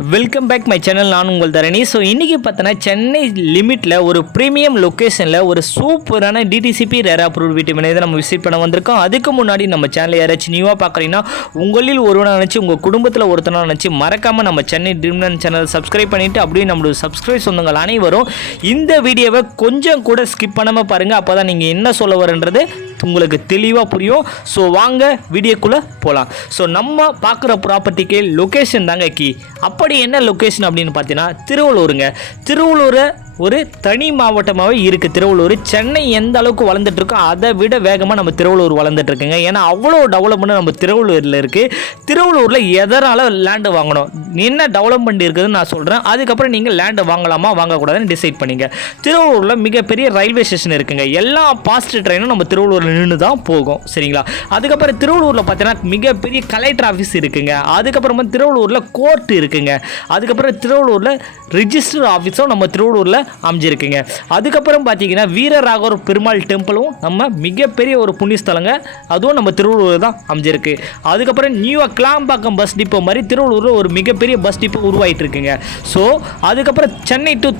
Welcome back my channel நான் உங்கள் தரணி. So இன்றைக்கி பார்த்தோன்னா சென்னை லிமிட்டில் ஒரு ப்ரீமியம் லொக்கேஷனில் ஒரு சூப்பரான டிடிசிபி ரேர் அப்ரூவ் வீட்டு மனை இதை நம்ம விசிட் பண்ண வந்திருக்கோம். அதுக்கு முன்னாடி நம்ம சேனலை யாராச்சும் நியூவாக பார்க்குறீங்கன்னா உங்களில் ஒருவனாக நினச்சி உங்கள் குடும்பத்தில் ஒருத்தனாக நினச்சி மறக்காமல் நம்ம சென்னை ட்ரீம்லன் சேனல் சப்ஸ்கிரைப் பண்ணிவிட்டு அப்படியே நம்மளோட சப்ஸ்கிரைப் சொந்தங்கள் அனைவரும் இந்த வீடியோவை கொஞ்சம் கூட ஸ்கிப் பண்ணாமல் பாருங்கள் அப்போ தான் நீங்கள் என்ன சொல்ல வரன்றது உங்களுக்கு தெளிவாக புரியும் ஸோ வாங்க வீடியோக்குள்ளே போகலாம் ஸோ நம்ம பார்க்குற ப்ராப்பர்ட்டிக்கு லொக்கேஷன் தாங்க கீ. அப்படி என்ன லொக்கேஷன் அப்படின்னு பார்த்தீங்கன்னா திருவள்ளூருங்க. திருவள்ளூரை ஒரு தனி மாவட்டமாகவே இருக்குது திருவள்ளூர் சென்னை எந்த அளவுக்கு வளர்ந்துட்டு இருக்கோ அதை விட வேகமாக நம்ம திருவள்ளூர் வளர்ந்துட்டு இருக்குங்க. ஏன்னா அவ்வளோ டெவலப்மெண்ட் நம்ம திருவள்ளூரில் இருக்குது திருவள்ளூரில் எதனால் லேண்டு வாங்கணும்? என்ன டெவலப்மெண்ட் இருக்குதுன்னு நான் சொல்கிறேன் அதுக்கப்புறம் நீங்கள் லேண்டு வாங்கலாமா வாங்கக்கூடாதுன்னு டிசைட் பண்ணிங்க. திருவள்ளூரில் மிகப்பெரிய ரயில்வே ஸ்டேஷன் இருக்குங்க. எல்லா பாஸ்ட் ட்ரெயினும் நம்ம திருவள்ளூரில் நின்று தான் போகும். சரிங்களா? அதுக்கப்புறம் திருவள்ளூரில் பார்த்தீங்கன்னா மிகப்பெரிய கலெக்டர் ஆஃபீஸ் இருக்குங்க. அதுக்கப்புறமா திருவள்ளூரில் கோர்ட் இருக்குங்க. அதுக்கப்புறம் திருவள்ளூரில் ரிஜிஸ்டர் ஆஃபீஸும் நம்ம திருவள்ளூரில் அமைஞ்சிருக்குங்க. அதுக்கப்புறம் பார்த்தீங்கன்னா வீரராகவர் பெருமாள் டெம்பிளும் நம்ம மிகப்பெரிய ஒரு புண்ணியஸ்தலங்க. அதுவும் நம்ம திருவள்ளூர் தான் அமைஞ்சிருக்கு. அதுக்கப்புறம் நியூவாக கிளாம்பாக்கம் பஸ் டிப்போ மாதிரி திருவள்ளூரில் ஒரு மிகப்பெரிய பஸ் டிப்போ உருவாயிட்டு இருக்குங்க ஸோ அதுக்கப்புறம் சென்னை டு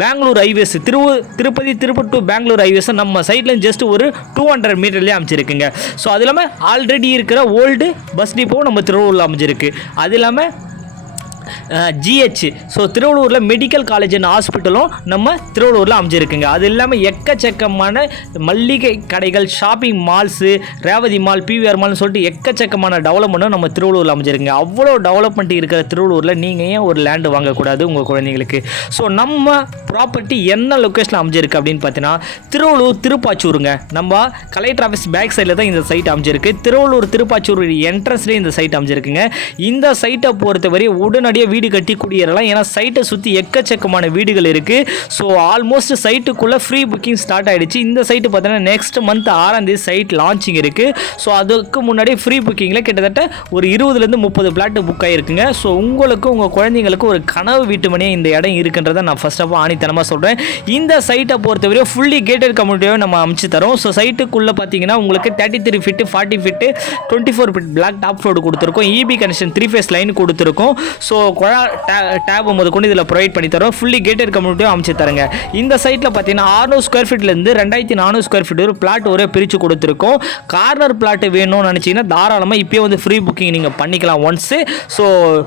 பெங்களூர் ஹைவேஸ் திரு திருப்பதி திருப்பதி டு பெங்களூர் ஹைவேஸை நம்ம சைட்லேயும் ஜஸ்ட் ஒரு டூ ஹண்ட்ரட் மீட்டர்லேயே அமைச்சிருக்குங்க ஸோ அது இல்லாமல் ஆல்ரெடி இருக்கிற ஓல்டு பஸ் டிப்போவும் நம்ம திருவள்ளூரில் அமைஞ்சிருக்கு. அது இல்லாமல் ஜிஹெச் ஸோ திருவள்ளூரில் மெடிக்கல் காலேஜ் அண்ட் ஹாஸ்பிட்டலும் நம்ம திருவள்ளூரில் அமைஞ்சிருக்குங்க. அது இல்லாமல் எக்கச்சக்கமான மல்லிகை கடைகள் shopping malls Revathi mall PVR மால்னு சொல்லிட்டு எக்கச்சக்கமான டெவலப்மெண்ட்டும் நம்ம திருவள்ளூரில் அமைஞ்சிருக்குங்க. அவ்வளோ டெவலப்மெண்ட் இருக்கிற திருவள்ளூரில் நீங்கள் ஏன் ஒரு லேண்டு வாங்கக்கூடாது உங்கள் குழந்தைங்களுக்கு? ஸோ நம்ம ப்ராப்பர்ட்டி என்ன லொக்கேஷனில் அமைஞ்சிருக்கு அப்படின்னு பார்த்தீங்கன்னா திருவள்ளூர் திருப்பாச்சூருங்க. நம்ம கலெக்டர் ஆஃபீஸ் பேக் சைடில் தான் இந்த சைட் அமைஞ்சிருக்கு. திருவள்ளூர் திருப்பாச்சூர் என்ட்ரன்ஸ்லேயே இந்த சைட் அமைஞ்சிருக்குங்க. இந்த சைட்டை பொறுத்தவரை உடனடியாக வீடு கட்டி குடியேறலாம் ஏன்னா சைட்டை சுற்றி எக்கச்சக்கமான வீடுகள் இருக்குது ஸோ ஆல்மோஸ்ட் சைட்டுக்குள்ளே ஃப்ரீ புக்கிங் ஸ்டார்ட் ஆகிடுச்சு இந்த சைட்டு பார்த்தீங்கன்னா நெக்ஸ்ட் மந்த் ஆறாம் தேதி சைட் லான்ச்சிங் இருக்குது ஸோ அதுக்கு முன்னாடி ஃப்ரீ புக்கிங்கில் கிட்டத்தட்ட ஒரு இருபதுலேருந்து முப்பது பிளாட் புக் ஆகிருக்குங்க ஸோ உங்களுக்கு உங்கள் குழந்தைங்களுக்கு ஒரு கனவு வீட்டு மணியாக இந்த இடம் இருக்குன்றதை நான் ஃபர்ஸ்ட் ஆஃப் ஆல் ஆணித்தனமாக சொல்கிறேன் இந்த சைட்டை பொறுத்தவரை ஃபுல்லி கேட்டட் கம்யூனிட்டியாக நம்ம அமைச்சு தரோம். ஸோ சைட்டுக்குள்ளே பார்த்தீங்கன்னா உங்களுக்கு thirty three feet forty feet twenty four feet block top road கொடுத்துருக்கோம் EB connection three phase line கொடுத்துருக்கோம். ஸோ குழா டேப் முத கொண்டு இதில் ப்ரொவைட் பண்ணி தரோம். ஃபுல்லி கேட்டட் கம்யூனிட்டியும் அமைச்சு தரங்க. இந்த சைட்டில் பார்த்தீங்கன்னா ஆறுநூறு ஸ்கொயர் ஃபீட்லேருந்து ரெண்டாயிரத்தி நானூறு ஸ்கொயர் ஃபீட் ஒரு பிளாட் ஒரே பிரித்து கொடுத்துருக்கோம். கார்னர் பிளாட் வேணும்னு நினச்சிங்கன்னா தாராளமாக இப்போயே வந்து ஃப்ரீ புக்கிங் நீங்கள் பண்ணிக்கலாம் ஒன்ஸு ஸோ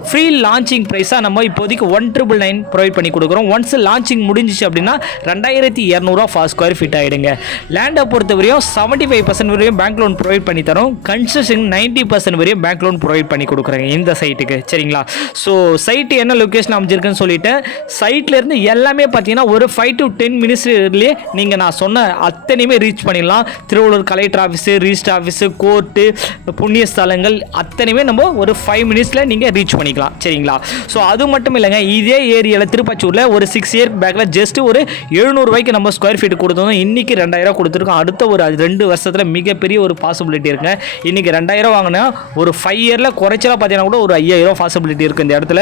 ஃப்ரீ லான்ச்சிங் ப்ரைஸாக நம்ம இப்போதைக்கு ஒன் ட்ரிபிள் நைன் ப்ரொவைட் பண்ணி கொடுக்குறோம். ஒன்ஸ் லான்ச்சிங் முடிஞ்சிச்சு அப்படின்னா ரெண்டாயிரத்தி இரநூறுவா ஃபார் ஸ்கொயர் ஃபீட் ஆகிடுங்க லேண்டை பொறுத்தவரையும் செவன்ட்டி ஃபைவ் பர்சன்ட் வரையும் பேங்க் லோன் ப்ரொவைட் பண்ணி தரோம். கன்ஸ்ட்ரக்ஷன் நைன்ட்டி பர்சன்ட் வரையும் பேங்க் லோன் ப்ரொவைட் பண்ணி கொடுக்குறேங்க இந்த சைட்டுக்கு சரிங்களா? ஸோ சைட்டு என்ன லொக்கேஷன் அமைஞ்சிருக்குன்னு சொல்லிட்டு சைட்லேருந்து எல்லாமே பார்த்தீங்கன்னா ஒரு ஃபைவ் டு டென் மினிட்ஸ்லேயே நீங்கள் நான் சொன்ன அத்தனையுமே ரீச் பண்ணிடலாம். Thiruvallur collector office register office court புண்ணிய ஸ்தலங்கள் அத்தனையுமே நம்ம ஒரு ஃபைவ் மினிட்ஸில் நீங்கள் ரீச் பண்ணிக்கலாம். சரிங்களா? ஸோ அது மட்டும் இல்லைங்க இதே ஏரியாவில் திருப்பச்சூரில் ஒரு சிக்ஸ் இயர் பேக்கில் ஜஸ்ட் ஒரு எழுநூறுபாய்க்கு நம்ம ஸ்கொயர் ஃபீட் கொடுத்தோம் இன்றைக்கி ரெண்டாயிரம் கொடுத்துருக்கோம். அடுத்த ஒரு ரெண்டு வருஷத்தில் மிகப்பெரிய ஒரு பாசிபிலிட்டி இருக்குங்க. இன்றைக்கி ரெண்டாயிரம் வாங்கினா ஒரு ஃபைவ் இயரில் குறைச்சலாக பார்த்தீங்கன்னா கூட ஒரு ஐயாயிரம் பாசிபிலிட்டி இருக்குது இந்த இடத்துல.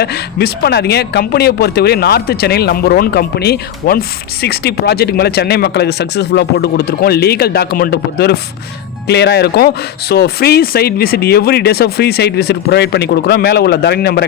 மிஸ் பண்ணாதீங்க. கம்பெனியை பொறுத்தவரை நார்த் சென்னையில் number one company one sixty project மேலே சென்னை மக்களுக்கு சக்ஸஸ்ஃபுல்லாக போட்டு கொடுத்துருக்கோம். லீகல் டாக்குமெண்ட்டை பொறுத்தவரை கிளியராக இருக்கும். So free site visit every டேஸும் free site visit provide பண்ணி கொடுக்குறோம். மேலே உள்ள தரணி நம்பரை